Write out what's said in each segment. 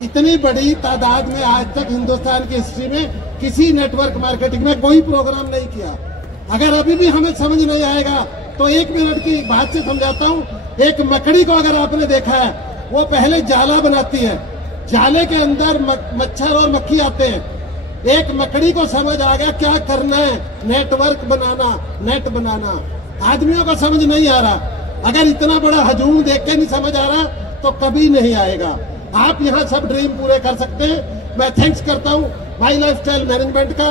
इतनी बड़ी तादाद में आज तक हिंदुस्तान की हिस्ट्री में किसी नेटवर्क मार्केटिंग में कोई प्रोग्राम नहीं किया। अगर अभी भी हमें समझ नहीं आएगा तो 1 मिनट की बात से समझाता हूँ। एक मकड़ी को अगर आपने देखा है, वो पहले जाला बनाती है, जाले के अंदर मच्छर और मक्खी आते हैं। एक मकड़ी को समझ आ गया क्या करना है, नेटवर्क बनाना, नेट बनाना। आदमियों को समझ नहीं आ रहा। अगर इतना बड़ा हजूम देख के नहीं समझ आ रहा तो कभी नहीं आएगा। आप यहाँ सब ड्रीम पूरे कर सकते हैं। मैं थैंक्स करता हूँ माई लाइफस्टाइल मैनेजमेंट का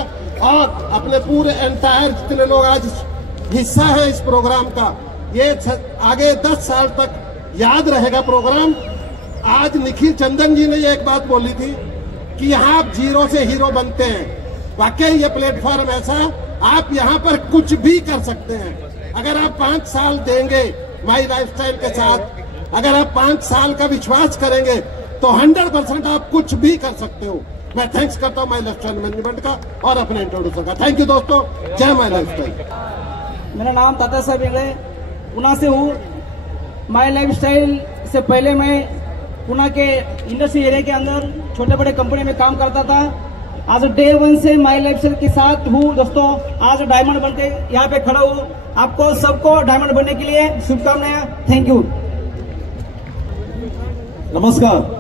और अपने पूरे एंटायर जितने लोग आज हिस्सा है इस प्रोग्राम का। ये आगे 10 साल तक याद रहेगा प्रोग्राम। आज निखिल चंदन जी ने ये एक बात बोली थी कि यहाँ आप जीरो से हीरो बनते हैं। वाकई ये प्लेटफॉर्म ऐसा, आप यहाँ पर कुछ भी कर सकते हैं। अगर आप 5 साल देंगे माई लाइफस्टाइल के साथ, अगर आप 5 साल का विश्वास करेंगे तो 100% आप कुछ भी कर सकते हो। मैं थैंक्स करता हूँ माई लाइफस्टाइल मैनेजमेंट का और अपने इंट्रोड्यूसर का। थैंक यू दोस्तों, जय माई लाइफस्टाइल। मेरा नाम ताता साहब इंगड़े, पुणे से हूँ। माई लाइफस्टाइल से पहले मैं पुणे के इंडस्ट्री एरिया के अंदर छोटे बड़े कंपनी में काम करता था। आज डे 1 से माई लाइफस्टाइल के साथ हूँ दोस्तों। आज डायमंड बनके यहाँ पे खड़ा हूँ। आपको सबको डायमंड बनने के लिए शुभकामनाएं। Thank you. नमस्कार,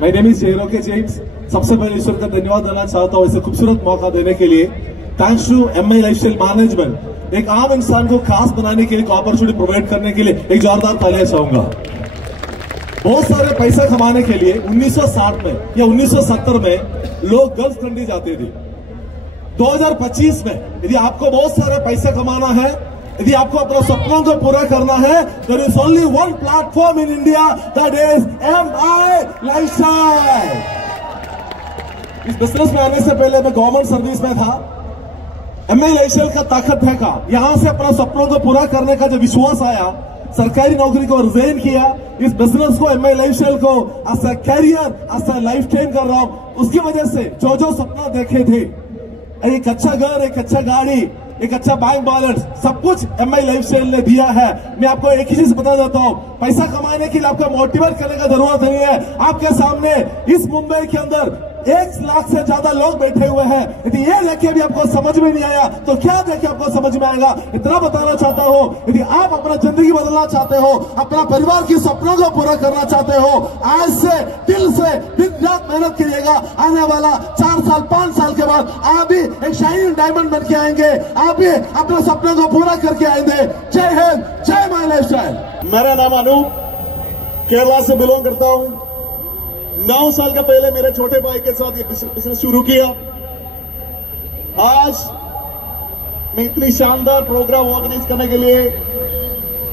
माय नेम इज जेरोके जेम्स। सबसे पहले ईश्वर का धन्यवाद देना चाहता हूँ इसे खूबसूरत मौका देने के लिए। Thanks to MI lifestyle management, एक आम इंसान को खास बनाने के लिए, अपॉर्चुनिटी प्रोवाइड करने के लिए एक जोरदार तालियां चाहूंगा। बहुत सारे पैसा कमाने के लिए 1960 में या 1970 में लोग गल्फ कंट्री जाते थे। 2025 में यदि आपको बहुत सारे पैसा कमाना है, यदि आपको अपने सपनों को पूरा करना है, there is only one platform in India, that is MI Lifestyle। इस बिजनेस में आने से पहले मैं गवर्नमेंट सर्विस में था। MI लाइफस्टाइल का ताकत है का, यहां से अपने सपनों को पूरा करने का जो विश्वास आया, सरकारी नौकरी को रिजाइन किया, इस बिजनेस को MI लाइफस्टाइल को as a career, as a lifetime कर रहा हूं। उसकी वजह से जो जो सपना देखे थे, एक अच्छा घर, एक अच्छा गाड़ी, एक अच्छा बैंक बैलेंस, सब कुछ MI लाइफस्टाइल ने दिया है। मैं आपको एक ही चीज बता देता हूँ, पैसा कमाने के लिए आपको मोटिवेट करने का जरूरत नहीं है। आपके सामने इस मुंबई के अंदर 1 लाख से ज्यादा लोग बैठे हुए हैं। यदि ये लेके भी आपको समझ में नहीं आया तो क्या देखे आपको समझ में आएगा। इतना बताना चाहता हूँ, यदि आप अपना जिंदगी बदलना चाहते हो, अपना परिवार की सपनों को पूरा करना चाहते हो, आज से दिल से दिन रात मेहनत करिएगा। आने वाला 4 साल 5 साल के बाद आप भी एक शाइनिंग डायमंड बन के आएंगे। आप भी अपने सपनों को पूरा करके आएंगे। जय हिंद, जय माई लाइफस्टाइल। मेरा नाम अनूप, केरला से बिलोंग करता हूं। 9 साल का पहले मेरे छोटे भाई के साथ ये बिजनेस शुरू किया। आज मैं इतनी शानदार प्रोग्राम ऑर्गेनाइज करने के लिए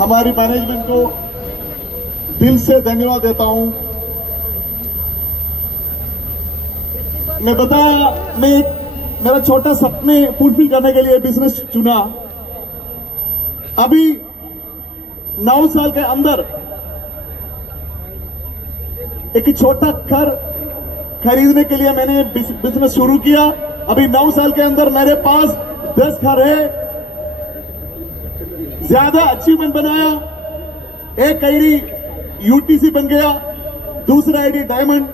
हमारी मैनेजमेंट को दिल से धन्यवाद देता हूं। मैं बताया, मैं मेरा छोटा सपने फुलफिल करने के लिए बिजनेस चुना। अभी 9 साल के अंदर एक छोटा घर खरीदने के लिए मैंने बिजनेस शुरू किया। अभी 9 साल के अंदर मेरे पास 10 घर है। ज्यादा अचीवमेंट बनाया। एक आईडी यूटीसी बन गया, दूसरा आईडी डायमंड।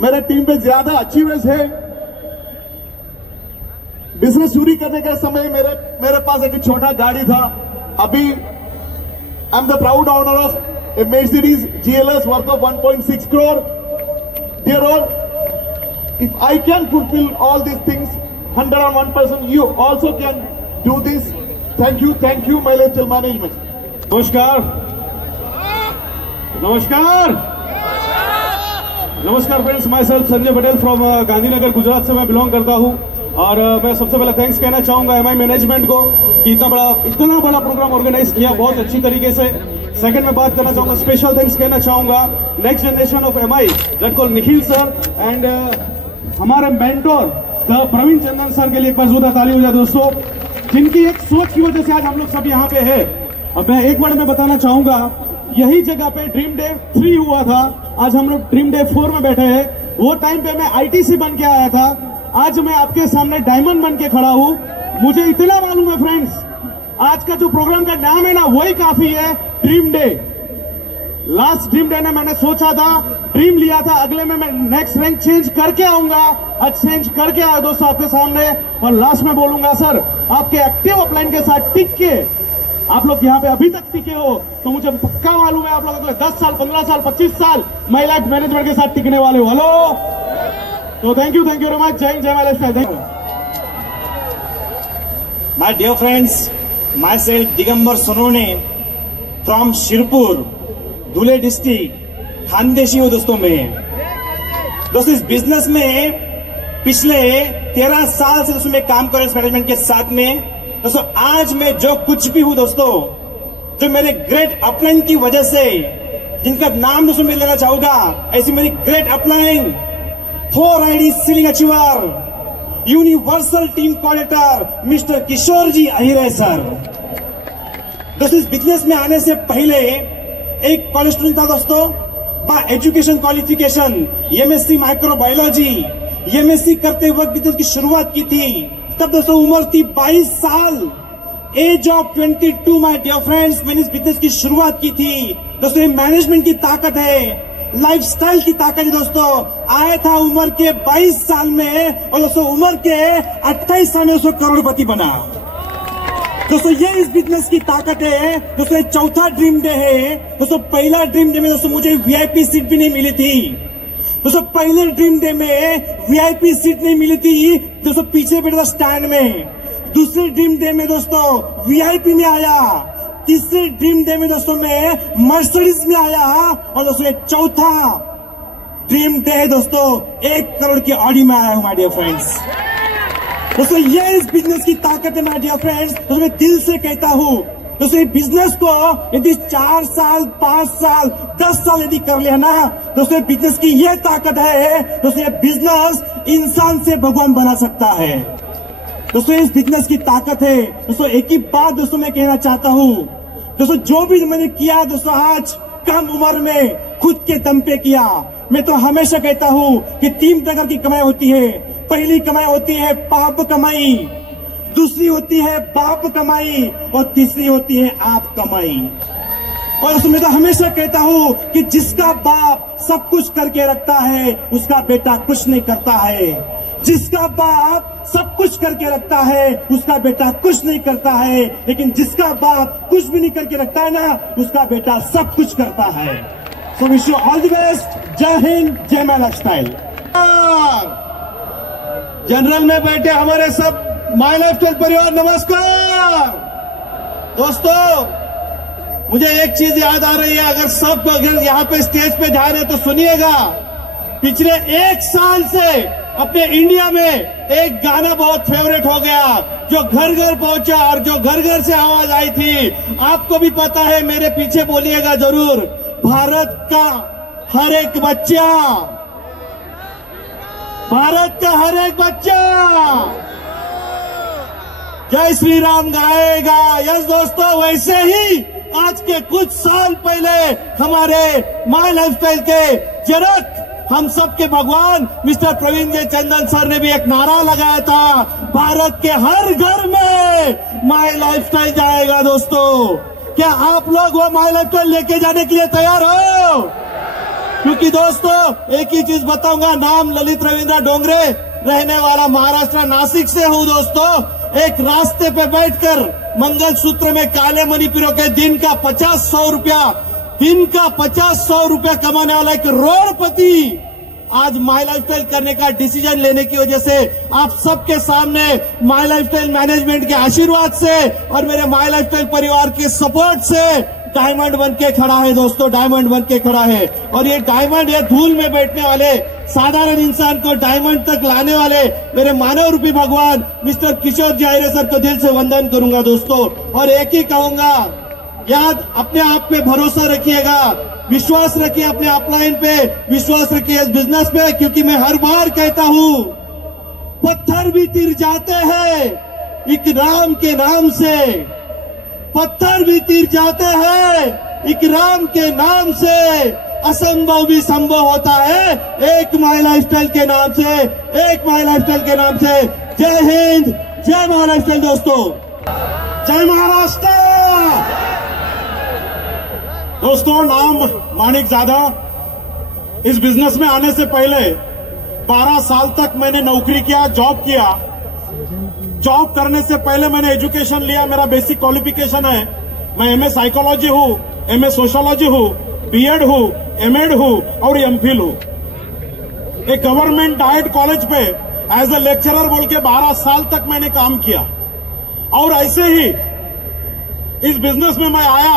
मेरा टीम पे ज्यादा अचीवमेंट्स है। बिजनेस शुरू करने के समय मेरे पास एक छोटा गाड़ी था। अभी I am the proud owner of a Mercedes GLS worth of 1.6 crore. Dear all, if I can fulfill all these things 101%, you also can do this. Thank you, my lateral management. नमस्कार, नमस्कार, नमस्कार friends. My self Sanjay Patel from Gandhinagar, Gujarat से मैं belong करता हूं। और मैं सबसे पहले थैंक्स कहना चाहूंगा MI मैनेजमेंट को कि इतना बड़ा प्रोग्राम ऑर्गेनाइज किया बहुत अच्छी तरीके से। सेकंड में बात करना चाहूंगा, स्पेशल थैंक्स कहना चाहूंगा next generation of MI, that call Nikhil sir and हमारे मेंटोर प्रवीण चंदन सर के लिए एक बार जोरदार ताली हो जाए दोस्तों, जिनकी एक सोच की वजह से आज हम लोग सब यहाँ पे है। अब मैं एक बार मैं बताना चाहूंगा, यही जगह पे ड्रीम डे 3 हुआ था, आज हम लोग ड्रीम डे 4 में बैठे हैं। वो टाइम पे मैं ITC बन के आया था, आज मैं आपके सामने डायमंड बन के खड़ा हूं। मुझे इतना मालूम है फ्रेंड्स, आज का जो प्रोग्राम का नाम है ना, वही काफी है, dream day. Last dream day में मैंने सोचा था, ड्रीम लिया था, अगले में मैं नेक्स्ट रैंक चेंज करके आऊंगा। आज चेंज करके आया दोस्तों आपके सामने। और लास्ट में बोलूंगा सर, आपके एक्टिव अपलाइन के साथ टिक के आप लोग यहाँ पे अभी तक टिके हो, तो मुझे पक्का मालूम है आप लोग अगले 10 साल, 15 साल, 25 साल माई लाइफ मैनेजमेंट के साथ टिकने वाले हो। हेलो, तो थैंक यू वेरी मच। जय हिंद, जय my lifestyle. Thank you. My dear friends, myself Digambar Sonone from Shirpur, Dhule district, Khandeshi हूँ दोस्तों मैं। दोस्तों इस बिजनेस में पिछले 13 साल से दोस्तों मैं काम कर रहा हूँ मैनेजमेंट के साथ में। दोस्तों आज मैं जो कुछ भी हूँ दोस्तों, जो मेरे ग्रेट अपलाइन की वजह से, जिनका नाम दोस्तों मैं लेना चाहूंगा, ऐसी मेरी great upline 4ID ceiling achiever, universal team coordinator mister Kishore ji Ahire sir. दोस्तों इस बिजनेस में आने से पहले एक कॉलेज स्टूडेंट था दोस्तों, bye education qualification MSc microbiology. MSc करते वक्त बिजनेस की शुरुआत की थी, तब दोस्तों उम्र थी 22 साल। Age of 22 my dear friends, मैंने इस बिजनेस की शुरुआत की थी। दोस्तों ये मैनेजमेंट की ताकत है, लाइफस्टाइल की ताकत है दोस्तों। आया था उम्र के 22 साल में और दोस्तों उम्र के 28 साल में दोस्तों करोड़पति बना। दोस्तों ये इस बिजनेस की ताकत है। दोस्तों चौथा ड्रीम डे है दोस्तों। पहला ड्रीम डे में दोस्तों मुझे वीआईपी सीट भी नहीं मिली थी दोस्तों। पहले ड्रीम डे में वीआईपी सीट नहीं मिली थी दोस्तों, पीछे बैठा था स्टैंड में। दूसरे ड्रीम डे में दोस्तों वीआईपी में आया। तीसरे ड्रीम डे में दोस्तों मैं मर्सिडीज में आया। और दोस्तों चौथा ड्रीम डे है दोस्तों 1 करोड़ की ऑडी में आया हूं माय डियर फ्रेंड्स। दोस्तों ये इस बिजनेस की ताकत है माय डियर फ्रेंड्स। दोस्तों मैं दिल से कहता हूं दोस्तों ये बिजनेस को यदि 4 साल, 5 साल, 10 साल यदि कर लिया ना दोस्तों, बिजनेस की ये ताकत है दोस्तों, ये बिजनेस इंसान से भगवान बना सकता है दोस्तों। इस बिजनेस की ताकत है दोस्तों। एक ही बात दोस्तों मैं कहना चाहता हूं दोस्तों, जो भी मैंने किया दोस्तों आज कम उम्र में खुद के दम पे किया। मैं तो हमेशा कहता हूं कि 3 प्रकार की कमाई होती है। पहली कमाई होती है पाप कमाई, दूसरी होती है बाप कमाई और तीसरी होती है आप कमाई। और उसमें तो हमेशा कहता हूं कि जिसका बाप सब कुछ करके रखता है उसका बेटा कुछ नहीं करता है। जिसका बाप सब कुछ करके रखता है उसका बेटा कुछ नहीं करता है। लेकिन जिसका बाप कुछ भी नहीं करके रखता है ना, उसका बेटा सब कुछ करता है। So wish you all the best. जय हिंद, जय माय लाइफस्टाइल। जनरल में बैठे हमारे सब माय लाइफस्टाइल परिवार, नमस्कार दोस्तों। मुझे एक चीज याद आ रही है, अगर यहाँ पे स्टेज पे ध्यान है तो सुनिएगा। पिछले 1 साल से अपने इंडिया में एक गाना बहुत फेवरेट हो गया, जो घर घर पहुंचा और जो घर घर से आवाज आई थी। आपको भी पता है, मेरे पीछे बोलिएगा जरूर। भारत का हर एक बच्चा, भारत का हर एक बच्चा जय श्री राम गाएगा। यस दोस्तों, वैसे ही आज के कुछ साल पहले हमारे माय लाइफस्टाइल के जनक, हम सब के भगवान मिस्टर प्रवीण जय चंदन सर ने भी एक नारा लगाया था, भारत के हर घर में माय लाइफस्टाइल जाएगा। दोस्तों क्या आप लोग वो माय लाइफस्टाइल लेके जाने के लिए तैयार हो? क्योंकि दोस्तों एक ही चीज बताऊंगा, नाम ललित रविंद्र डोंगरे, रहने वाला महाराष्ट्र नासिक से हूं दोस्तों। एक रास्ते पे बैठकर मंगल सूत्र में काले मणिपुरों के दिन का 50-100 रुपया कमाने वाला एक करोड़पति आज माय लाइफस्टाइल करने का डिसीजन लेने की वजह से आप सबके सामने माय लाइफस्टाइल मैनेजमेंट के आशीर्वाद से और मेरे माय लाइफस्टाइल परिवार के सपोर्ट से डायमंड बन के खड़ा है दोस्तों, डायमंड बन के खड़ा है। और ये डायमंड, ये धूल में बैठने वाले साधारण इंसान को डायमंड तक लाने वाले मेरे मानव रूपी भगवान मिस्टर किशोर जी अहिरे सर को दिल से वंदन करूंगा दोस्तों। और एक ही कहूंगा, याद अपने आप पे भरोसा रखिएगा, विश्वास रखिए अपने अपलाइन पे, विश्वास रखिए इस बिजनेस पे। क्योंकि मैं हर बार कहता हूं, पत्थर भी तिर जाते हैं इकराम के नाम से, पत्थर भी तीर जाते हैं इकराम के नाम से, असंभव भी संभव होता है एक माय लाइफस्टाइल के नाम से, एक माय लाइफस्टाइल के नाम से। जय हिंद, जय माय लाइफस्टाइल दोस्तों, जय महाराष्ट्र दोस्तों, नाम माणिक जादा। इस बिजनेस में आने से पहले 12 साल तक मैंने नौकरी किया, जॉब किया। जॉब करने से पहले मैंने एजुकेशन लिया। मेरा बेसिक क्वालिफिकेशन है, मैं एमए साइकोलॉजी हूँ, एमए सोशियोलॉजी हूँ, बीएड हूँ, एमएड हूँ और एमफिल हूँ। एक गवर्नमेंट डाइट कॉलेज पे एज ए लेक्चरर बोल के 12 साल तक मैंने काम किया। और ऐसे ही इस बिजनेस में मैं आया,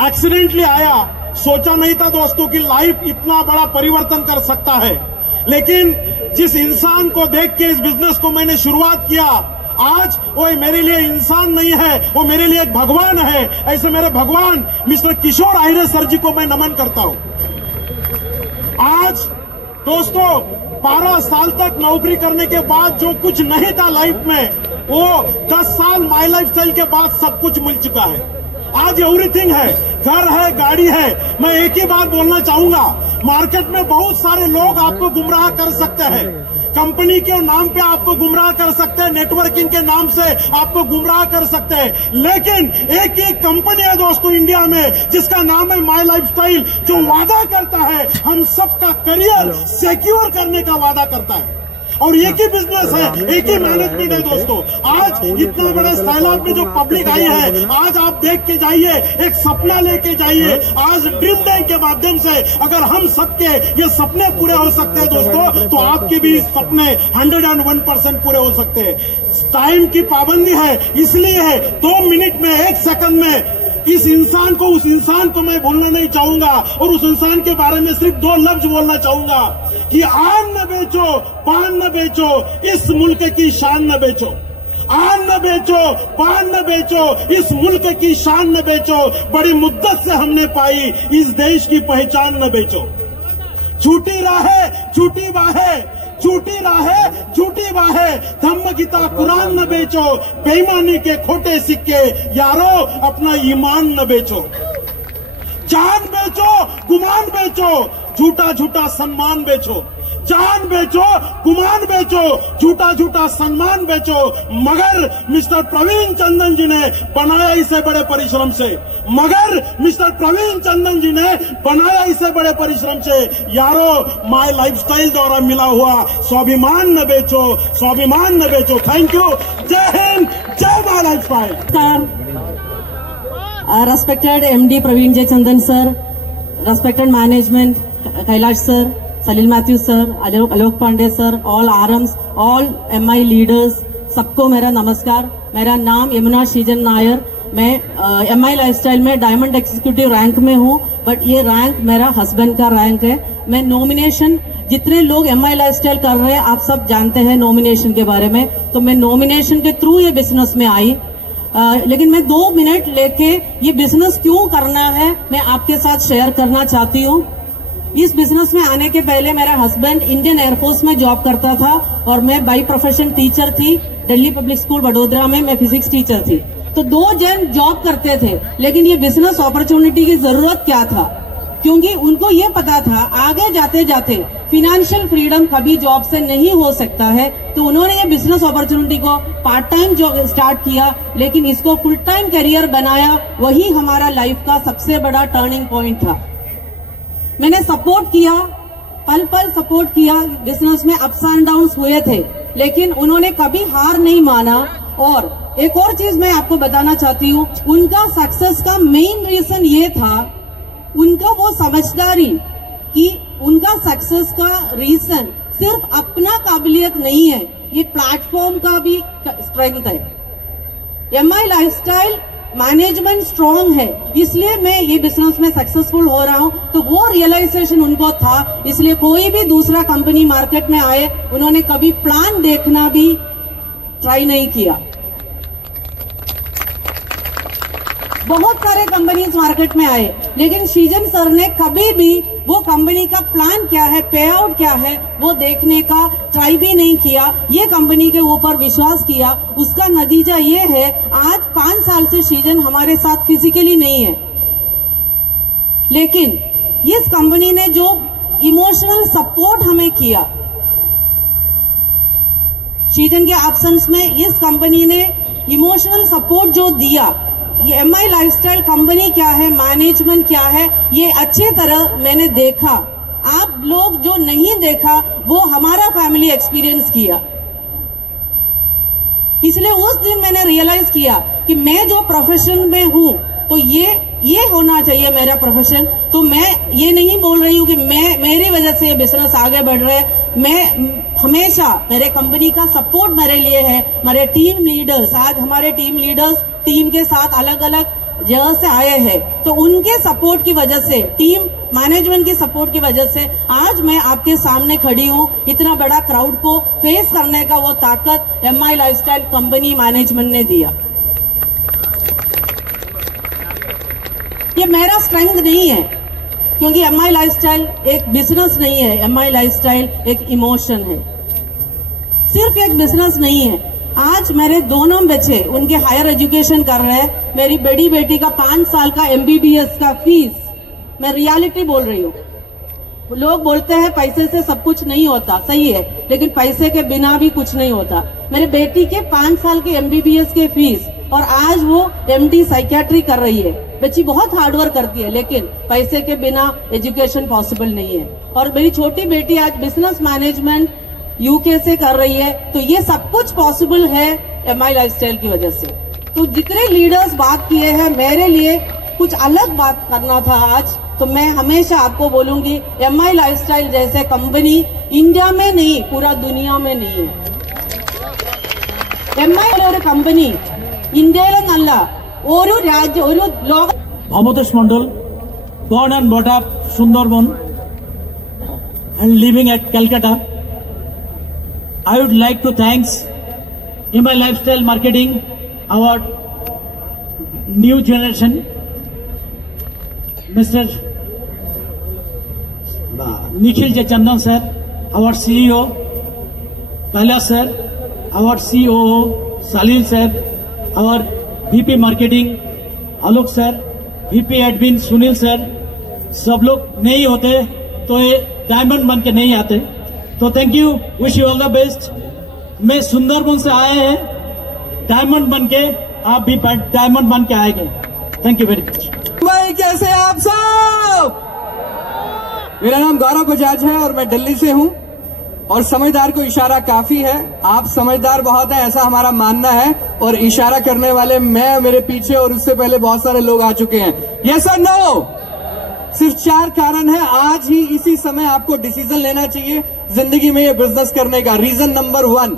एक्सीडेंटली आया। सोचा नहीं था दोस्तों कि लाइफ इतना बड़ा परिवर्तन कर सकता है। लेकिन जिस इंसान को देख के इस बिजनेस को मैंने शुरुआत किया, आज वो मेरे लिए इंसान नहीं है, वो मेरे लिए एक भगवान है। ऐसे मेरे भगवान मिस्टर किशोर आहिरे सर जी को मैं नमन करता हूं। आज दोस्तों 12 साल तक नौकरी करने के बाद जो कुछ नहीं था लाइफ में, वो 10 साल माई लाइफ स्टाइल के बाद सब कुछ मिल चुका है। आज एवरीथिंग है, घर है, गाड़ी है। मैं एक ही बात बोलना चाहूंगा, मार्केट में बहुत सारे लोग आपको गुमराह कर सकते हैं, कंपनी के नाम पे आपको गुमराह कर सकते हैं, नेटवर्किंग के नाम से आपको गुमराह कर सकते हैं। लेकिन एक ही कंपनी है दोस्तों इंडिया में जिसका नाम है माई लाइफ स्टाइल, जो वादा करता है हम सबका करियर सिक्योर करने का वादा करता है। और एक ही बिजनेस है, एक ही मैनेजमेंट है दोस्तों। आज इतना बड़े सैलाब में जो पब्लिक आई है, आज आप देख के जाइए, एक सपना लेके जाइए। आज ड्रीम डे के माध्यम से अगर हम सबके ये सपने पूरे हो सकते हैं दोस्तों, तो आपके भी सपने 101% पूरे हो सकते हैं। टाइम की पाबंदी है, इसलिए है 2 मिनट में, 1 सेकंड में इस इंसान को, उस इंसान को मैं भूलना नहीं चाहूंगा। और उस इंसान के बारे में सिर्फ 2 लफ्ज बोलना चाहूंगा कि आन न बेचो, पान न बेचो, इस मुल्क की शान न बेचो। आन न बेचो, पान न बेचो, इस मुल्क की शान न बेचो। बड़ी मुद्दत से हमने पाई इस देश की पहचान न बेचो। झूठी राहें, झूठी बाहें, झूठी राहें, झूठी बाहें, धम्म गीता कुरान न बेचो। बेईमानी के खोटे सिक्के यारो, अपना ईमान न बेचो। जान बेचो, गुमान बेचो, झूठा झूठा सम्मान बेचो। जान बेचो, गुमान बेचो, झूठा झूठा सम्मान बेचो। मगर मिस्टर प्रवीण चंदन जी ने बनाया इसे बड़े परिश्रम से, मगर मिस्टर प्रवीण चंदन जी ने बनाया इसे बड़े परिश्रम से। यारो, माय लाइफस्टाइल द्वारा मिला हुआ स्वाभिमान न बेचो, स्वाभिमान न बेचो। Thank you. जय हिंद, जय my lifestyle. Respected MD Praveen J. Chandan sir, respected management Kailash sir, Salil Matthews sir, Alok Pandey sir, all RMs, all MI leaders, सबको मेरा नमस्कार। मेरा नाम यमुना शीजन नायर। मैं MI लाइफस्टाइल में डायमंड एग्जीक्यूटिव रैंक में हूँ, बट ये रैंक मेरा हस्बैंड का रैंक है। मैं नॉमिनेशन, जितने लोग MI लाइफस्टाइल कर रहे हैं आप सब जानते हैं नॉमिनेशन के बारे में, तो मैं नॉमिनेशन के थ्रू ये बिजनेस में आई। लेकिन मैं 2 मिनट लेके ये बिजनेस क्यों करना है मैं आपके साथ शेयर करना चाहती हूँ। इस बिजनेस में आने के पहले मेरा हस्बैंड इंडियन एयरफोर्स में जॉब करता था और मैं बाई प्रोफेशन टीचर थी। दिल्ली पब्लिक स्कूल वडोदरा में मैं फिजिक्स टीचर थी। तो 2 जन जॉब करते थे, लेकिन ये बिजनेस अपॉर्चुनिटी की जरूरत क्या था, क्योंकि उनको ये पता था आगे जाते जाते फिनेंशियल फ्रीडम कभी जॉब से नहीं हो सकता है। तो उन्होंने ये बिजनेस अपॉर्चुनिटी को पार्ट टाइम जॉब स्टार्ट किया, लेकिन इसको फुल टाइम करियर बनाया। वही हमारा लाइफ का सबसे बड़ा टर्निंग पॉइंट था। मैंने सपोर्ट किया, पल पल सपोर्ट किया। बिजनेस में अप्स एंड डाउन्स हुए थे, लेकिन उन्होंने कभी हार नहीं माना। और एक और चीज मैं आपको बताना चाहती हूँ, उनका सक्सेस का मेन रीजन ये था, उनका वो समझदारी कि उनका सक्सेस का रीजन सिर्फ अपना काबिलियत नहीं है, ये प्लेटफॉर्म का भी स्ट्रेंथ है। MI लाइफस्टाइल मैनेजमेंट स्ट्रांग है, इसलिए मैं ये बिजनेस में सक्सेसफुल हो रहा हूँ। तो वो रियलाइजेशन उनको था, इसलिए कोई भी दूसरा कंपनी मार्केट में आए, उन्होंने कभी प्लान देखना भी ट्राई नहीं किया। बहुत सारे कंपनीज मार्केट में आए, लेकिन शीजन सर ने कभी भी वो कंपनी का प्लान क्या है, पे आउट क्या है, वो देखने का ट्राई भी नहीं किया। ये कंपनी के ऊपर विश्वास किया। उसका नतीजा ये है, आज 5 साल से शीजन हमारे साथ फिजिकली नहीं है, लेकिन इस कंपनी ने जो इमोशनल सपोर्ट हमें किया, शीजन के एब्सेंस में इस कंपनी ने इमोशनल सपोर्ट जो दिया, ये MI लाइफस्टाइल कंपनी क्या है, मैनेजमेंट क्या है, ये अच्छी तरह मैंने देखा। आप लोग जो नहीं देखा वो हमारा फैमिली एक्सपीरियंस किया। इसलिए उस दिन मैंने रियलाइज किया कि मैं जो प्रोफेशन में हूं तो ये होना चाहिए मेरा प्रोफेशन। तो मैं ये नहीं बोल रही हूँ कि मेरी वजह से बिजनेस आगे बढ़ रहे हैं। मैं हमेशा मेरे कंपनी का सपोर्ट मेरे लिए है, मेरे टीम लीडर्स, आज हमारे टीम लीडर्स टीम के साथ अलग अलग जगह से आए हैं, तो उनके सपोर्ट की वजह से, टीम मैनेजमेंट की सपोर्ट की वजह से आज मैं आपके सामने खड़ी हूँ। इतना बड़ा क्राउड को फेस करने का वो ताकत MI लाइफस्टाइल कंपनी मैनेजमेंट ने दिया। ये मेरा स्ट्रेंथ नहीं है, क्योंकि MI लाइफस्टाइल एक बिजनेस नहीं है, MI लाइफस्टाइल एक इमोशन है, सिर्फ एक बिजनेस नहीं है। आज मेरे दोनों बच्चे उनके हायर एजुकेशन कर रहे हैं। मेरी बड़ी बेटी का 5 साल का MBBS का फीस, मैं रियलिटी बोल रही हूँ। लोग बोलते हैं पैसे से सब कुछ नहीं होता, सही है, लेकिन पैसे के बिना भी कुछ नहीं होता। मेरी बेटी के 5 साल के MBBS के फीस, और आज वो MD साइकियाट्री कर रही है। बच्ची बहुत हार्डवर्क करती है, लेकिन पैसे के बिना एजुकेशन पॉसिबल नहीं है। और मेरी छोटी बेटी आज बिजनेस मैनेजमेंट UK से कर रही है। तो ये सब कुछ पॉसिबल है MI लाइफस्टाइल की वजह से। तो जितने लीडर्स बात किए हैं, मेरे लिए कुछ अलग बात करना था आज। तो मैं हमेशा आपको बोलूंगी, MI लाइफस्टाइल जैसे कंपनी इंडिया में नहीं, पूरा दुनिया में नहीं है। MI ഒരു കമ്പനി ഇന്ത്യയിലെന്നല്ല, ഒരു രാജ്യം, ഒരു ലോക. Bhamatosh Mandal, born and brought up Sundarban and living at Calcutta. I would like to thank MI Lifestyle Marketing, our new generation, Mr. Nikhil Chandan sir, our CEO, Kailash sir, our COO, Salil sir, our VP Marketing, Alok sir, VP Admin, Sunil sir. सब लोग नहीं होते तो ये diamond बन के नहीं आते। तो thank you, wish you all the best. मैं सुंदरबन से आए हैं, डायमंड बन के, आप भी डायमंड बन के आएंगे। Thank you very much. भाई कैसे आप सब? मेरा नाम गौरव बजाज है और मैं दिल्ली से हूं। और समझदार को इशारा काफी है, आप समझदार बहुत है ऐसा हमारा मानना है। और इशारा करने वाले मैं, मेरे पीछे और उससे पहले बहुत सारे लोग आ चुके हैं। यस और नो? सिर्फ 4 कारण है, आज ही इसी समय आपको डिसीजन लेना चाहिए जिंदगी में ये बिजनेस करने का। रीजन नंबर 1,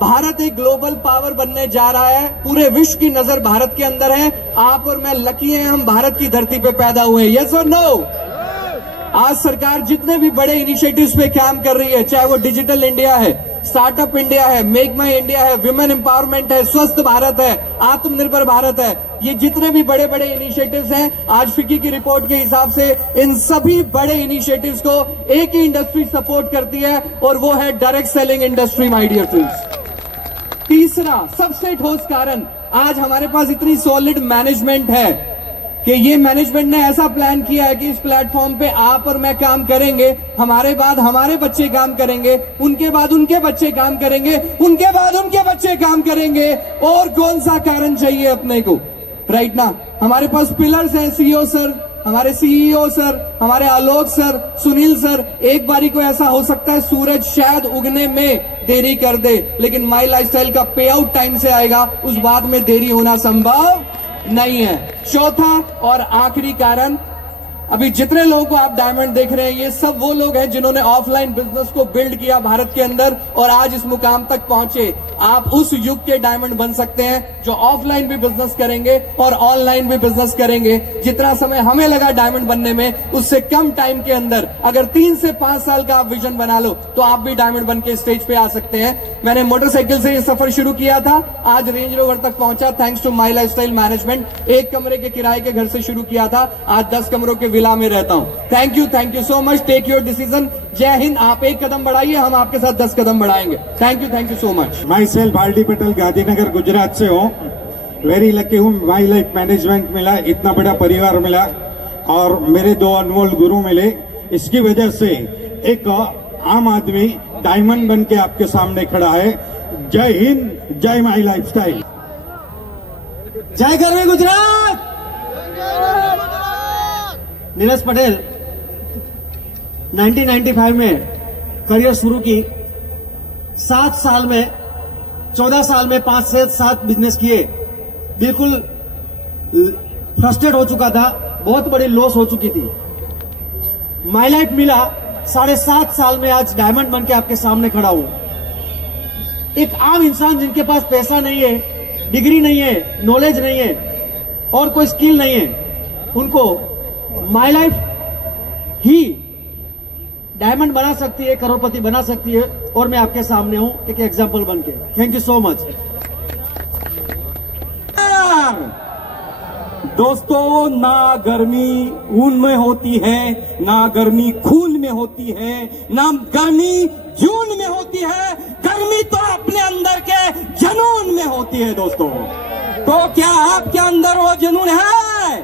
भारत एक ग्लोबल पावर बनने जा रहा है, पूरे विश्व की नजर भारत के अंदर है। आप और मैं लकी हैं, हम भारत की धरती पे पैदा हुए। यस और नो? आज सरकार जितने भी बड़े इनिशिएटिव्स पे काम कर रही है, चाहे वो डिजिटल इंडिया है, स्टार्टअप इंडिया है, मेक माई इंडिया है, विमेन एम्पावरमेंट है, स्वस्थ भारत है, आत्मनिर्भर भारत है, ये जितने भी बड़े बड़े इनिशिएटिव्स हैं, आज फिक्की की रिपोर्ट के हिसाब से इन सभी बड़े इनिशिएटिव्स को एक ही इंडस्ट्री सपोर्ट करती है, और वो है direct selling industry, my dear friends. तीसरा सबसे ठोस कारण, आज हमारे पास इतनी सॉलिड मैनेजमेंट है कि ये मैनेजमेंट ने ऐसा प्लान किया है कि इस प्लेटफॉर्म पे आप और मैं काम करेंगे, हमारे बाद हमारे बच्चे काम करेंगे, उनके बाद उनके बच्चे काम करेंगे, उनके बाद उनके बच्चे काम करेंगे। और कौन सा कारण चाहिए अपने को? राइट ना? हमारे पास पिलर्स हैं, CEO सर, हमारे CEO सर, हमारे आलोक सर, सुनील सर। एक बारी को ऐसा हो सकता है सूरज शायद उगने में देरी कर दे, लेकिन माई लाइफस्टाइल का पे आउट टाइम से आएगा, उस बात में देरी होना संभव नहीं है। चौथा और आखिरी कारण, अभी जितने लोगों को आप डायमंड देख रहे हैं, ये सब वो लोग हैं जिन्होंने ऑफलाइन बिजनेस को बिल्ड किया भारत के अंदर और आज इस मुकाम तक पहुंचे। आप उस युग के डायमंड बन सकते हैं जो ऑफलाइन भी बिजनेस करेंगे और ऑनलाइन भी बिजनेस करेंगे। जितना समय हमें लगा डायमंड बनने में, उससे कम टाइम के अंदर अगर 3 से 5 साल का आप विजन बना लो तो आप भी डायमंड बन के स्टेज पे आ सकते हैं। मैंने मोटरसाइकिल से ये सफर शुरू किया था, आज रेंज रोवर तक पहुंचा thanks to my lifestyle management. 1 कमरे के किराए के घर से शुरू किया था, आज 10 कमरों के विला में रहता हूं। Thank you so much, take your decision. जय हिंद। आप 1 कदम बढ़ाइए, हम आपके साथ 10 कदम बढ़ाएंगे। Thank you so much. My self RD Patel, Gandhinagar Gujarat से हूँ। वेरी लकी हूँ, माई लाइफ मैनेजमेंट मिला, इतना बड़ा परिवार मिला और मेरे 2 अनमोल गुरु मिले। इसकी वजह से एक आम आदमी डायमंड बन के आपके सामने खड़ा है। जय हिंद, जय माई लाइफस्टाइल। जय गरवी गुजरात। नीरज पटेल 1995 में करियर शुरू की, 7 साल में 14 साल में 5 से 7 बिजनेस किए। बिल्कुल फ्रस्ट्रेट हो चुका था, बहुत बड़ी लॉस हो चुकी थी। माई लाइफ मिला, 7.5 साल में आज डायमंड बन के आपके सामने खड़ा हूं। एक आम इंसान जिनके पास पैसा नहीं है, डिग्री नहीं है, नॉलेज नहीं है और कोई स्किल नहीं है, उनको माई लाइफ ही डायमंड बना सकती है, करोड़पति बना सकती है। और मैं आपके सामने हूं एक एग्जाम्पल बन के। Thank you so much. दोस्तों, ना गर्मी ऊन में होती है, ना गर्मी खून में होती है, ना गर्मी जून में होती है, गर्मी तो अपने अंदर के जुनून में होती है दोस्तों। तो क्या आपके अंदर वो जुनून है?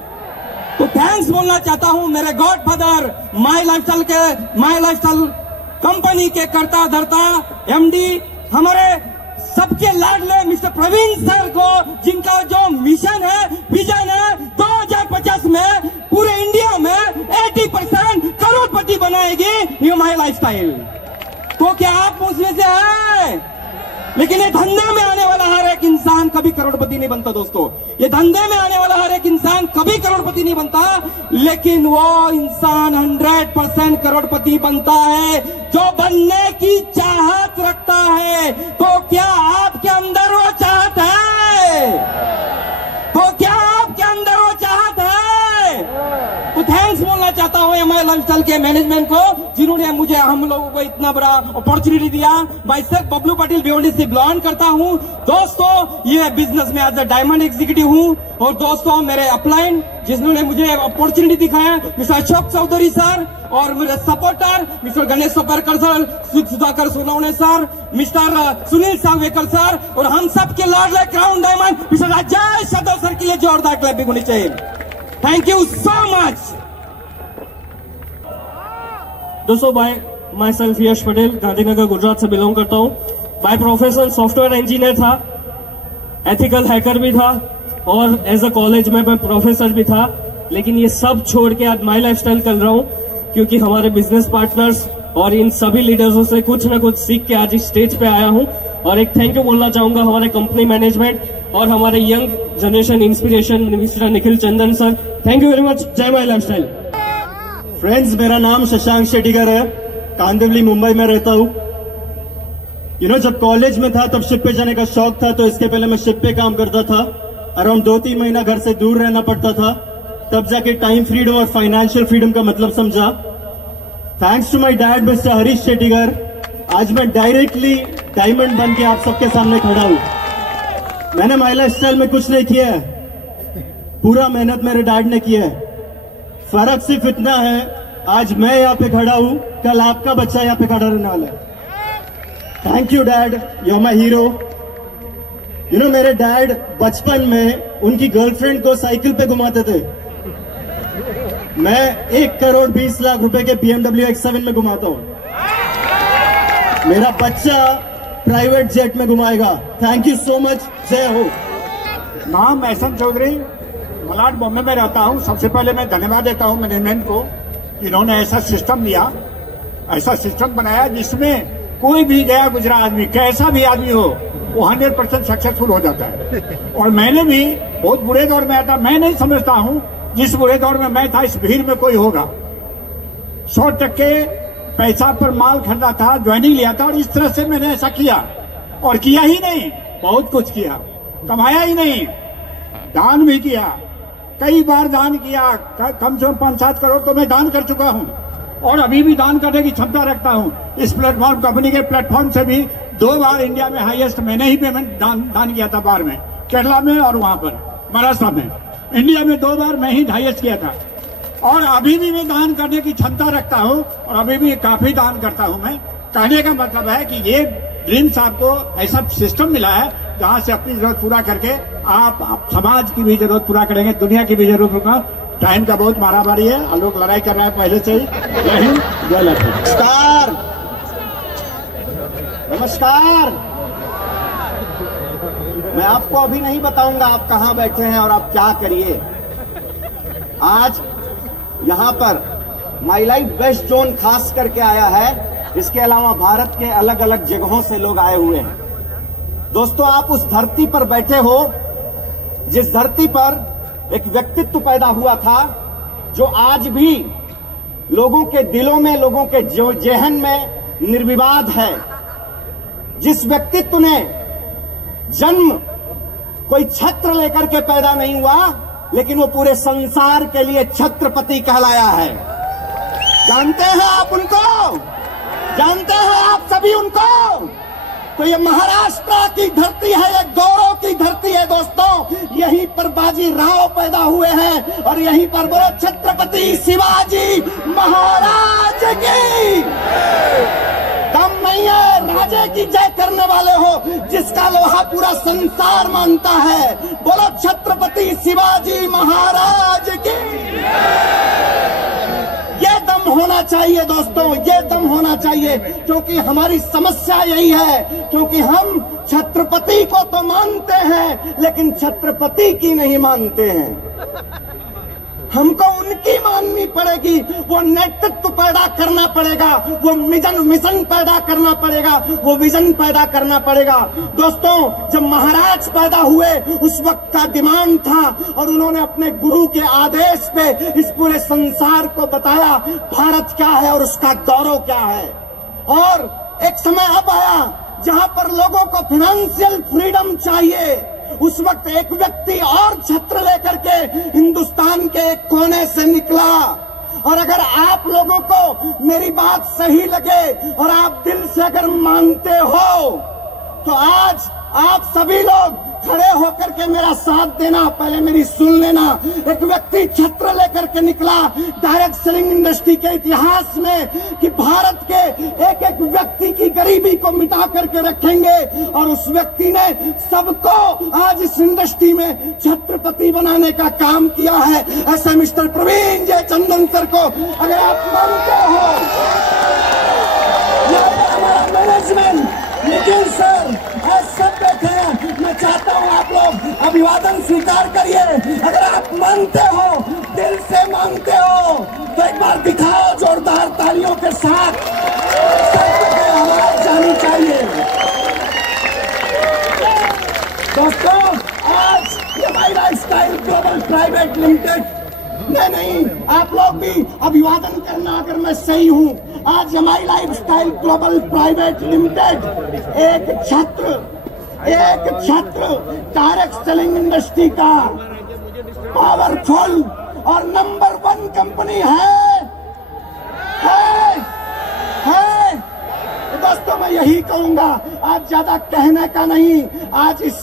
तो थैंक्स बोलना चाहता हूं मेरे गॉडफादर माई लाइफस्टाइल कंपनी के कर्ता धर्ता एमडी हमारे सबके लाडले मिस्टर प्रवीण सर को, जिनका जो मिशन है, विजन है, 2050 में पूरे इंडिया में 80% करोड़पति बनाएगी ये माई लाइफस्टाइल। तो क्या आप उसमें से है? लेकिन ये धंधे में आने वाला हर एक इंसान कभी करोड़पति नहीं बनता दोस्तों। ये धंधे में आने वाला हर एक इंसान कभी करोड़पति नहीं बनता, लेकिन वो इंसान 100% करोड़पति बनता है जो बनने की चाहत रखता है। तो क्या आपके अंदर वो चाहत है? तो क्या आपके अंदर वो चाहत है? तो थैंक्स बोलना चाहता हूं एमआई लाइफस्टाइल के मैनेजमेंट को, जिन्होंने मुझे हम लोगों को इतना बड़ा अपॉर्चुनिटी दिया। मैं सर बबलू पाटिल भिवंडी से बिलोंग करता हूं दोस्तों। ये बिजनेस में एज अ डायमंड एग्जीक्यूटिव हूं। और दोस्तों मेरे अपलाइन जिन्होंने मुझे अपॉर्चुनिटी दिखाया, मिस्टर अशोक चौधरी सर, और मेरे supporter mister Ganesh Soparkar sir, Sudhakar Sonawane sir, mister Sunil Sangvekar sir, और हम सबके लाडले crown diamond mister Rajesh Yadav sir के लिए जोरदार क्लैपिंग होनी चाहिए। थैंक यू सो मच दोस्तों। माई सेल्फ यश पटेल, गांधीनगर गुजरात से बिलोंग करता हूं। बाय प्रोफेशन सॉफ्टवेयर इंजीनियर था, एथिकल हैकर भी था, और एज अ कॉलेज में मैं प्रोफेसर भी था। लेकिन ये सब छोड़ के आज माई लाइफस्टाइल कर रहा हूं, क्योंकि हमारे बिजनेस पार्टनर्स और इन सभी लीडर्सों से कुछ न कुछ सीख के आज इस स्टेज पे आया हूं। और एक थैंक यू बोलना चाहूंगा हमारे कंपनी मैनेजमेंट और हमारे young generation inspiration mister Nikhil Chandan sir. Thank you very much. जय माई लाइफस्टाइल। फ्रेंड्स, मेरा नाम शशांक शेट्टीकर है, कांदिवली मुंबई में रहता हूं। जब कॉलेज में था तब शिप पे जाने का शौक था, तो इसके पहले मैं शिप पे काम करता था। अराउंड 2-3 महीना घर से दूर रहना पड़ता था, तब जाके टाइम फ्रीडम और फाइनेंशियल फ्रीडम का मतलब समझा। Thanks to my dad mister Harish Shettikar, आज मैं डायरेक्टली डायमंड बन के आप सबके सामने खड़ा हूं। मैंने माई लाइफस्टाइल में कुछ नहीं किया है, पूरा मेहनत मेरे डैड ने किया है। फर्क सिर्फ इतना है, आज मैं यहाँ पे खड़ा हूं, कल आपका बच्चा यहाँ पे खड़ा रहने वाला है। Thank you dad, you are my hero. मेरे डैड बचपन में उनकी गर्लफ्रेंड को साइकिल पे घुमाते थे। मैं 1 करोड़ 20 लाख रुपए के BMW X7 में घुमाता हूं। मेरा बच्चा प्राइवेट जेट में घुमाएगा। Thank you so much. जय हो। नाम एहसन चौधरी, मलाड बॉम्बे में रहता हूं। सबसे पहले मैं धन्यवाद देता हूं मैनेजमेंट को, इन्होंने ऐसा सिस्टम दिया, ऐसा सिस्टम बनाया जिसमें कोई भी गया गुजरा आदमी, कैसा भी आदमी हो, वो 100% सक्सेसफुल हो जाता है। और मैंने भी बहुत बुरे दौर में आया था। मैं नहीं समझता हूं जिस बुरे दौर में मैं था इस भीड़ में कोई होगा। 100% पैसा पर माल खरीदा था, ज्वाइनिंग लिया था, और इस तरह से मैंने ऐसा किया। और किया ही नहीं, बहुत कुछ किया, कमाया ही नहीं, दान भी किया, कई बार दान किया। कम से कम 5-7 करोड़ तो मैं दान कर चुका हूं, और अभी भी दान करने की क्षमता रखता हूं। इस प्लेटफॉर्म, कंपनी के प्लेटफॉर्म से भी 2 बार इंडिया में हाईएस्ट मैंने ही पेमेंट दान किया था। बार में केरला में और वहां पर महाराष्ट्र में। इंडिया में 2 बार मैं ही हाईएस्ट किया था। और अभी भी मैं दान करने की क्षमता रखता हूं, और अभी भी काफी दान करता हूं मैं। कहने का मतलब है कि ये ड्रीम्स आपको ऐसा सिस्टम मिला है जहां से अपनी जरूरत पूरा करके आप समाज की भी जरूरत पूरा करेंगे, दुनिया की भी जरूरत पूरा। टाइम का बहुत मारामारी है, लोग लड़ाई कर रहे हैं पहले से ही। जय हिंद, जय लक्ष्मी। नमस्कार, नमस्कार। मैं आपको अभी नहीं बताऊंगा आप कहां बैठे हैं और आप क्या करिए। आज यहां पर माई लाइफ वेस्ट जोन खास करके आया है, इसके अलावा भारत के अलग अलग जगहों से लोग आए हुए हैं। दोस्तों, आप उस धरती पर बैठे हो जिस धरती पर एक व्यक्तित्व पैदा हुआ था जो आज भी लोगों के दिलों में, लोगों के जेहन में निर्विवाद है। जिस व्यक्तित्व ने जन्म कोई छत्र लेकर के पैदा नहीं हुआ, लेकिन वो पूरे संसार के लिए छत्रपति कहलाया है। जानते हैं आप उनको? जानते हैं आप सभी उनको? तो ये महाराष्ट्र की धरती है, ये गौरव की धरती है दोस्तों। यहीं पर बाजी राव पैदा हुए हैं और यहीं पर बोलो छत्रपति शिवाजी महाराज की। दम नहीं है, राजे की जय करने वाले हो, जिसका लोहा पूरा संसार मानता है। बोलो छत्रपति शिवाजी महाराज की। ये दम होना चाहिए दोस्तों, ये दम होना चाहिए, क्योंकि हमारी समस्या यही है, क्योंकि हम छत्रपति को तो मानते हैं लेकिन छत्रपति की नहीं मानते हैं। हमको उनकी माननी पड़ेगी, वो नेतृत्व पैदा करना पड़ेगा, वो मिशन पैदा करना पड़ेगा, वो विजन पैदा करना पड़ेगा। दोस्तों, जब महाराज पैदा हुए उस वक्त का डिमांड था और उन्होंने अपने गुरु के आदेश पे इस पूरे संसार को बताया भारत क्या है और उसका गौरव क्या है। और एक समय अब आया जहां पर लोगों को फाइनेंशियल फ्रीडम चाहिए। उस वक्त एक व्यक्ति और छत्र लेकर के हिंदुस्तान के एक कोने से निकला। और अगर आप लोगों को मेरी बात सही लगे और आप दिल से अगर मानते हो तो आज आप सभी लोग खड़े होकर के मेरा साथ देना। पहले मेरी सुन लेना। एक व्यक्ति छत्र लेकर के निकला डायरेक्ट सेलिंग इंडस्ट्री के इतिहास में कि भारत के एक एक व्यक्ति की गरीबी को मिटा करके रखेंगे, और उस व्यक्ति ने सबको आज इस इंडस्ट्री में छत्रपति बनाने का काम किया है। ऐसे मिस्टर प्रवीण जय चंदन सर को अगर आप मानते हो, हमारा मैनेजमेंट, लेकिन सर सब बैठे हैं, मैं चाहता हूं आप लोग अभिवादन स्वीकार करिए। अगर आप मानते हो, दिल से मानते हो, तो एक बार दिखाओ जोरदार तालियों के साथ। सबको आवाज जानी चाहिए। दोस्तों, आज MI lifestyle global private limited नहीं, आप लोग भी अभिवादन करना अगर मैं सही हूं। आज MI lifestyle global private limited एक छत्र डायरेक्ट सेलिंग इंडस्ट्री का पावरफुल और नंबर 1 कंपनी है। दोस्तों, मैं यही कहूंगा, आज ज्यादा कहने का नहीं, आज इस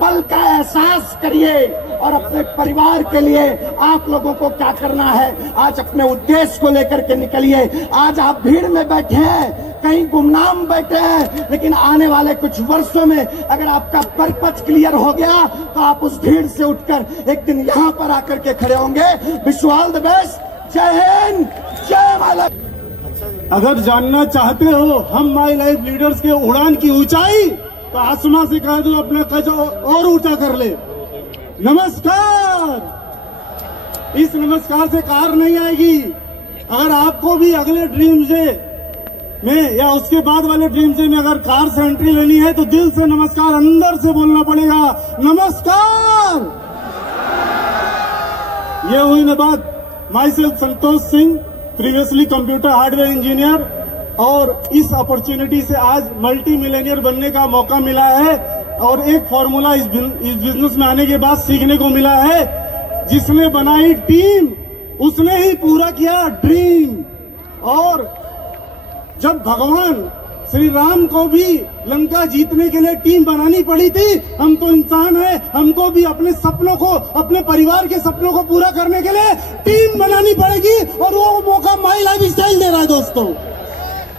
पल का एहसास करिए और अपने परिवार के लिए आप लोगों को क्या करना है, आज अपने उद्देश्य को लेकर के निकलिए। आज आप भीड़ में बैठे हैं, कहीं गुमनाम बैठे हैं, लेकिन आने वाले कुछ वर्षों में अगर आपका पर्पज क्लियर हो गया तो आप उस भीड़ से उठकर एक दिन यहाँ पर आकर के खड़े होंगे। Wish you all the best. जय हिंद, जय माय लाइफ। अगर जानना चाहते हो हम माई लाइफ लीडर्स के उड़ान की ऊंचाई, तो आसमां से कह दो अपना कज और ऊंचा कर ले। नमस्कार। इस नमस्कार से कार नहीं आएगी। अगर आपको भी अगले ड्रीम डे में या उसके बाद वाले ड्रीम डे में अगर कार से एंट्री लेनी है तो दिल से नमस्कार अंदर से बोलना पड़ेगा। नमस्कार। ये हुई ना बात। My self Santosh Singh, previously computer hardware engineer, और इस अपॉर्चुनिटी से आज मल्टी मिलेनियर बनने का मौका मिला है। और एक फॉर्मूला इस बिजनेस में आने के बाद सीखने को मिला है, जिसने बनाई टीम उसने ही पूरा किया ड्रीम। और जब भगवान श्री राम को भी लंका जीतने के लिए टीम बनानी पड़ी थी, हम तो इंसान हैं, हमको भी अपने सपनों को, अपने परिवार के सपनों को पूरा करने के लिए टीम बनानी पड़ेगी। और वो मौका माई लाइफस्टाइल दे रहा है। दोस्तों,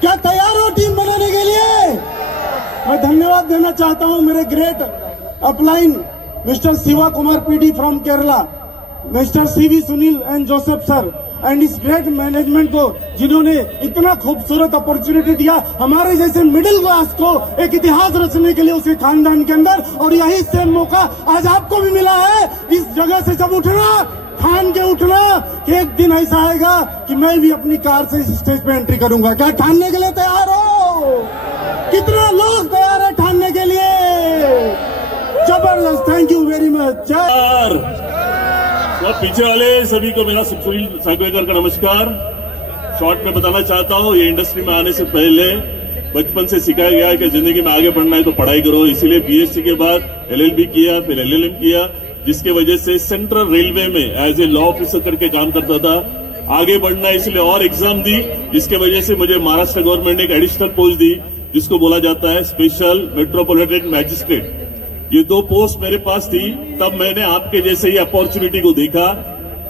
क्या तैयार हो टीम बनाने के लिए? मैं धन्यवाद देना चाहता हूं मेरे great upline mister Shiva Kumar PD from Kerala, mister CV Sunil and Joseph sir, and इस ग्रेट मैनेजमेंट को जिन्होंने इतना खूबसूरत अपॉर्चुनिटी दिया हमारे जैसे मिडिल क्लास को एक इतिहास रचने के लिए उसके खानदान के अंदर। और यही सेम मौका आज आपको भी मिला है इस जगह से जब उठना, ठान के उठना कि एक दिन ऐसा आएगा कि मैं भी अपनी कार से इस स्टेज पे एंट्री करूंगा। क्या ठानने के लिए तैयार हो? कितना लोग तैयार है ठानने के लिए? जबरदस्त, थैंक यू वेरी मच। तो पीछे वाले सभी को मेरा सुनील सागवेकर का नमस्कार। शॉर्ट में बताना चाहता हूँ, ये इंडस्ट्री में आने से पहले बचपन से सिखाया गया है कि जिंदगी में आगे बढ़ना है तो पढ़ाई करो। इसीलिए बीएससी के बाद एलएलबी किया, फिर एलएलएम किया, जिसके वजह से सेंट्रल रेलवे में एज ए लॉ ऑफिसर करके काम करता था। आगे बढ़ना इसलिए और एग्जाम दी, जिसके वजह से मुझे महाराष्ट्र गवर्नमेंट ने एक एडिशनल पोस्ट दी जिसको बोला जाता है स्पेशल मेट्रोपॉलिटन मैजिस्ट्रेट। ये 2 पोस्ट मेरे पास थी, तब मैंने आपके जैसे ही अपॉर्चुनिटी को देखा।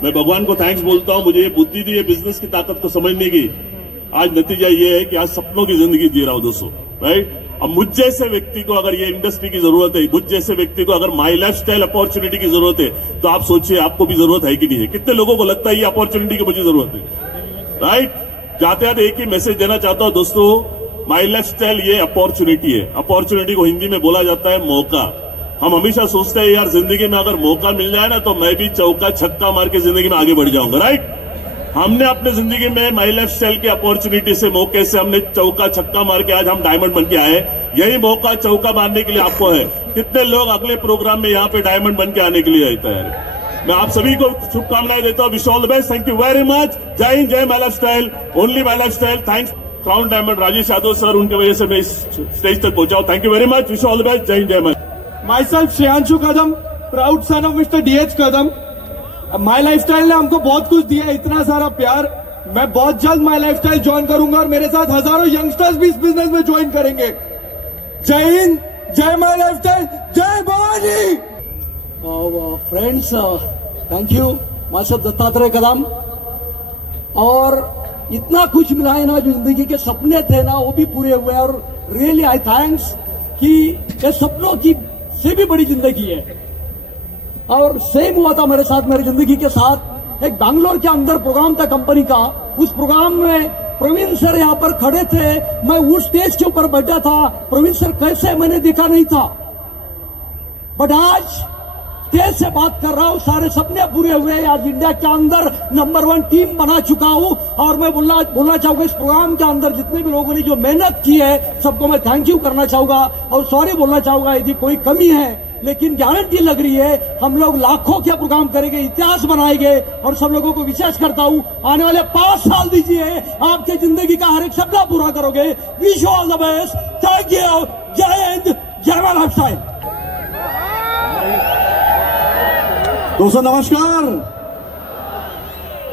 मैं भगवान को थैंक्स बोलता हूँ, मुझे ये बुद्धि दी है बिजनेस की ताकत को समझने की। आज नतीजा ये है कि आज सपनों की जिंदगी जी रहा हूं दोस्तों, राइट। अब मुझ जैसे व्यक्ति को अगर ये इंडस्ट्री की जरूरत है, मुझ जैसे व्यक्ति को अगर माई लाइफ स्टाइल अपॉर्चुनिटी की जरूरत है, तो आप सोचिए आपको भी जरूरत है कि नहीं है। कितने लोगों को लगता है ये अपॉर्चुनिटी की मुझे जरूरत है, राइट। जाते जाते एक ही मैसेज देना चाहता हूं दोस्तों, माई लाइफ स्टाइल ये अपॉर्चुनिटी है। अपॉर्चुनिटी को हिंदी में बोला जाता है मौका। हम हमेशा सोचते हैं यार जिंदगी में अगर मौका मिल जाए ना तो मैं भी चौका छक्का मार के जिंदगी में आगे बढ़ जाऊंगा, राइट। हमने अपने जिंदगी में माई लाइफ स्टाइल की अपॉर्चुनिटी से, मौके से हमने चौका छक्का मार के आज हम डायमंड बन के आए। यही मौका चौका मारने के लिए आपको है। कितने लोग अगले प्रोग्राम में यहाँ पे डायमंड बन के आने के लिए तैयार है। मैं आप सभी को शुभकामनाएं देता हूँ। Wish all the best, thank you very much. जय हिंद, जय my life style, only my life style. Thanks crown diamond Rajesh Yadav sir, उनकी वजह से मैं इस स्टेज तक पहुंचा हूं। Thank you very much, wish all the best. जय हिंद, जय my. Myself Shreyanshu Kadam, proud son of mister DH Kadam. My lifestyle ने हमको बहुत कुछ दिया, इतना सारा प्यार। मैं बहुत जल्द माई लाइफस्टाइल ज्वाइन करूंगा और मेरे साथ हजारों यंगस्टर्स भी इस बिजनेस में ज्वाइन करेंगे। जय हिंद, जय माई लाइफस्टाइल, जय Balaji. Friends, thank you. Myself Dattatreya Kadam. और इतना कुछ मिला है ना, जो जिंदगी के सपने थे ना वो भी पूरे हुए। और रियली आई थैंक्स कि ये सपनों की से भी बड़ी जिंदगी है। और सेम हुआ था मेरे साथ, मेरी जिंदगी के साथ। एक बैंगलोर के अंदर प्रोग्राम था कंपनी का। उस प्रोग्राम में प्रवीण सर यहाँ पर खड़े थे, मैं उस स्टेज के ऊपर बैठा था। प्रवीण सर कैसे मैंने देखा नहीं था, बट आज स्टेज से बात कर रहा हूँ, सारे सपने पूरे हुए। आज इंडिया के अंदर नंबर 1 टीम बना चुका हूँ। और मैं बोलना चाहूंगा इस प्रोग्राम के अंदर जितने भी लोगों ने जो मेहनत की है सबको मैं थैंक यू करना चाहूंगा और सॉरी बोलना चाहूंगा यदि कोई कमी है। लेकिन गारंटी लग रही है हम लोग लाखों के प्रोग्राम करेंगे, इतिहास बनाएंगे। और सब लोगों को विशेष करता हूँ, आने वाले 5 साल दीजिए, आपके जिंदगी का हर एक सपना पूरा करोगे। Wish you all the best, thank you. जय हिंद, जय माई लाइफस्टाइल। दोस्तों नमस्कार,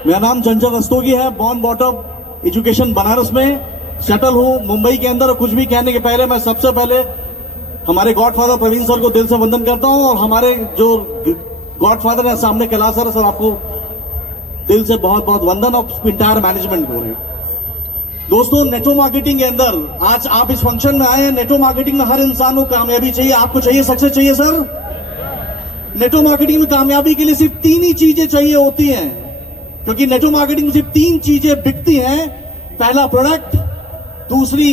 मेरा नाम चंचल रस्तोगी है। बॉर्न बॉटम एजुकेशन बनारस में, सेटल हूं मुंबई के अंदर। कुछ भी कहने के पहले मैं सबसे पहले हमारे गॉडफादर प्रवीण सर को दिल से वंदन करता हूं। और हमारे जो गॉडफादर है सामने कैलाश सर, आपको दिल से बहुत बहुत वंदन और इंटायर मैनेजमेंट को। दोस्तों नेटवर्क मार्केटिंग के अंदर आज आप इस फंक्शन में आए हैं। नेटवर्क मार्केटिंग में हर इंसान को कामयाबी चाहिए। आपको चाहिए सक्सेस चाहिए सर। नेटवर्क मार्केटिंग में कामयाबी के लिए सिर्फ 3 ही चीजें चाहिए होती हैं, क्योंकि नेटवर्क मार्केटिंग में सिर्फ 3 चीजें बिकती हैं। पहला प्रोडक्ट, दूसरी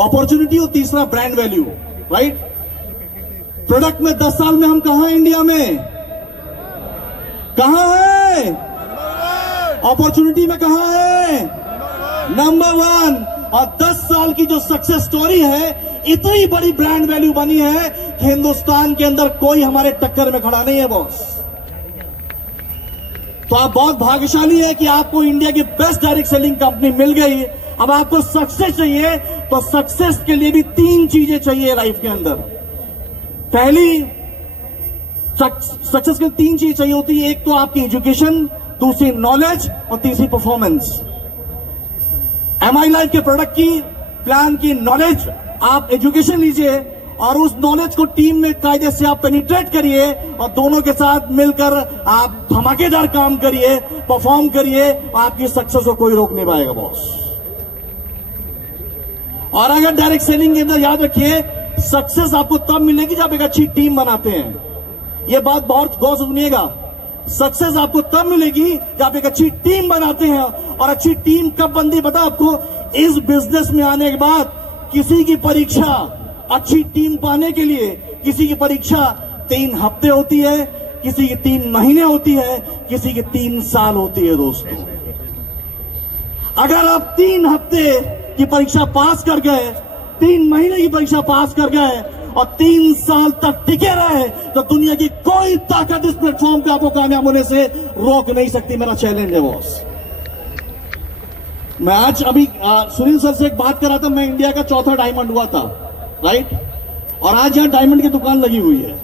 अपॉर्चुनिटी और तीसरा ब्रांड वैल्यू, राइट। प्रोडक्ट में 10 साल में हम कहां हैं इंडिया में, कहां है? अपॉर्चुनिटी में कहां है? नंबर 1। और 10 साल की जो सक्सेस स्टोरी है, इतनी बड़ी ब्रांड वैल्यू बनी है कि हिंदुस्तान के अंदर कोई हमारे टक्कर में खड़ा नहीं है बॉस। तो आप बहुत भाग्यशाली है कि आपको इंडिया की बेस्ट डायरेक्ट सेलिंग कंपनी मिल गई। अब आपको सक्सेस चाहिए तो सक्सेस के लिए भी 3 चीजें चाहिए लाइफ के अंदर। पहली सक्सेस के लिए 3 चीजें चाहिए होती है। एक तो आपकी एजुकेशन, दूसरी नॉलेज और तीसरी परफॉर्मेंस। एमआई लाइफ के प्रोडक्ट की, प्लान की नॉलेज, आप एजुकेशन लीजिए और उस नॉलेज को टीम में कायदे से आप पेनिट्रेट करिए और दोनों के साथ मिलकर आप धमाकेदार काम करिए, परफॉर्म करिए। आपकी सक्सेस को कोई रोक नहीं पाएगा बॉस। और अगर डायरेक्ट सेलिंग के अंदर याद रखिए, सक्सेस आपको तब मिलेगी जब एक अच्छी टीम बनाते हैं। यह बात बहुत गौर से सुनिएगा। सक्सेस आपको तब मिलेगी जब आप एक अच्छी टीम बनाते हैं। और अच्छी टीम कब बनती पता आपको? इस बिजनेस में आने के बाद किसी की परीक्षा अच्छी टीम पाने के लिए, किसी की परीक्षा 3 हफ्ते होती है, किसी की 3 महीने होती है, किसी की 3 साल होती है। दोस्तों, अगर आप 3 हफ्ते की परीक्षा पास कर गए, 3 महीने की परीक्षा पास कर गए और 3 साल तक टिके रहे, तो दुनिया की कोई ताकत इस प्लेटफॉर्म पे आपको कामयाब होने से रोक नहीं सकती। मेरा चैलेंज है बॉस। मैं आज अभी सुनील सर से एक बात कर रहा था। मैं इंडिया का 4था डायमंड हुआ था, राइट? और आज यहां डायमंड की दुकान लगी हुई है।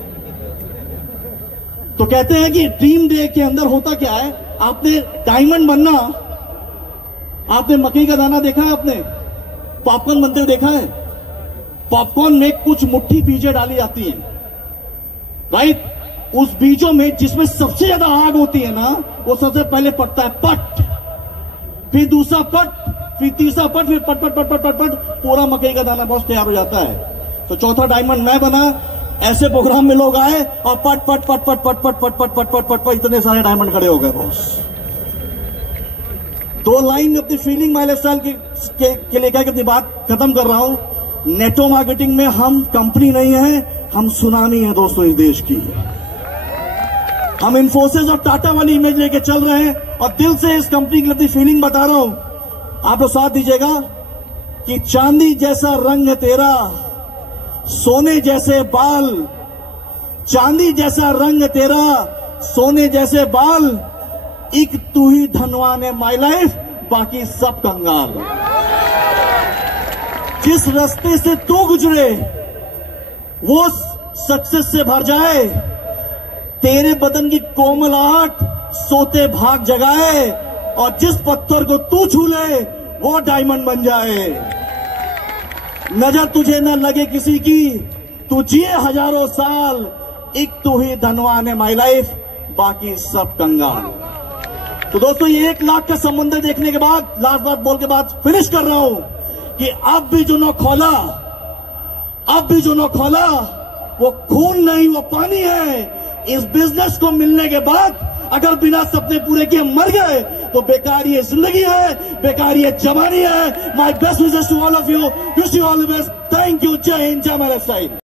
तो कहते हैं कि ड्रीम डे के अंदर होता क्या है, आपने डायमंड बनना, आपने मकई का दाना देखा है, आपने पॉपकॉर्न बनते हुए देखा है? पॉपकॉर्न में कुछ मुट्ठी बीजें डाली जाती हैं, राइट? उस बीजों में जिसमें सबसे ज्यादा आग होती है ना, वो सबसे पहले पड़ता है पट, फिर दूसरा पट, फिर तीसरा पट, फिर पट पट पट पट पट पट, पूरा मकई का दाना बॉस तैयार हो जाता है। तो 4था डायमंड मैं बना। ऐसे प्रोग्राम में लोग आए और पट पट पट पट पट पट पट पट पट पट पट पट इतने सारे डायमंड खड़े हो गए बॉस। 2 लाइन अपनी फीलिंग माई लाइफस्टाइल के लेकर अपनी बात खत्म कर रहा हूं। नेटो मार्केटिंग में हम कंपनी नहीं है, हम सुनामी है दोस्तों इस देश की। हम इन्फोसिस और टाटा वाली इमेज लेके चल रहे हैं और दिल से इस कंपनी की अपनी फीलिंग बता रहा हूं। आप लोग साथ दीजिएगा कि चांदी जैसा रंग है तेरा, सोने जैसे बाल, चांदी जैसा रंग तेरा, सोने जैसे बाल, एक तू ही धनवान है माई लाइफ, बाकी सब कंगाल। जिस रास्ते से तू गुजरे वो सक्सेस से भर जाए, तेरे बदन की कोमलाहट सोते भाग जगाए, और जिस पत्थर को तू छू ले वो डायमंड बन जाए। नजर तुझे न लगे किसी की, तू जिए हजारों साल, एक तू ही धनवान है माई लाइफ, बाकी सब कंगाल। तो दोस्तों, ये 1 लाख का समंदर देखने के बाद लास्ट बात बोल के बाद फिनिश कर रहा हूं कि अब भी जो न खोला, अब भी जो न खोला, वो खून नहीं वो पानी है। इस बिजनेस को मिलने के बाद अगर बिना सपने पूरे किए मर गए तो बेकार ये जिंदगी है, बेकार ये जवानी है। My best wishes to all of you, wish you all the best. Thank you. जय हिंद, जय महाराष्ट्र।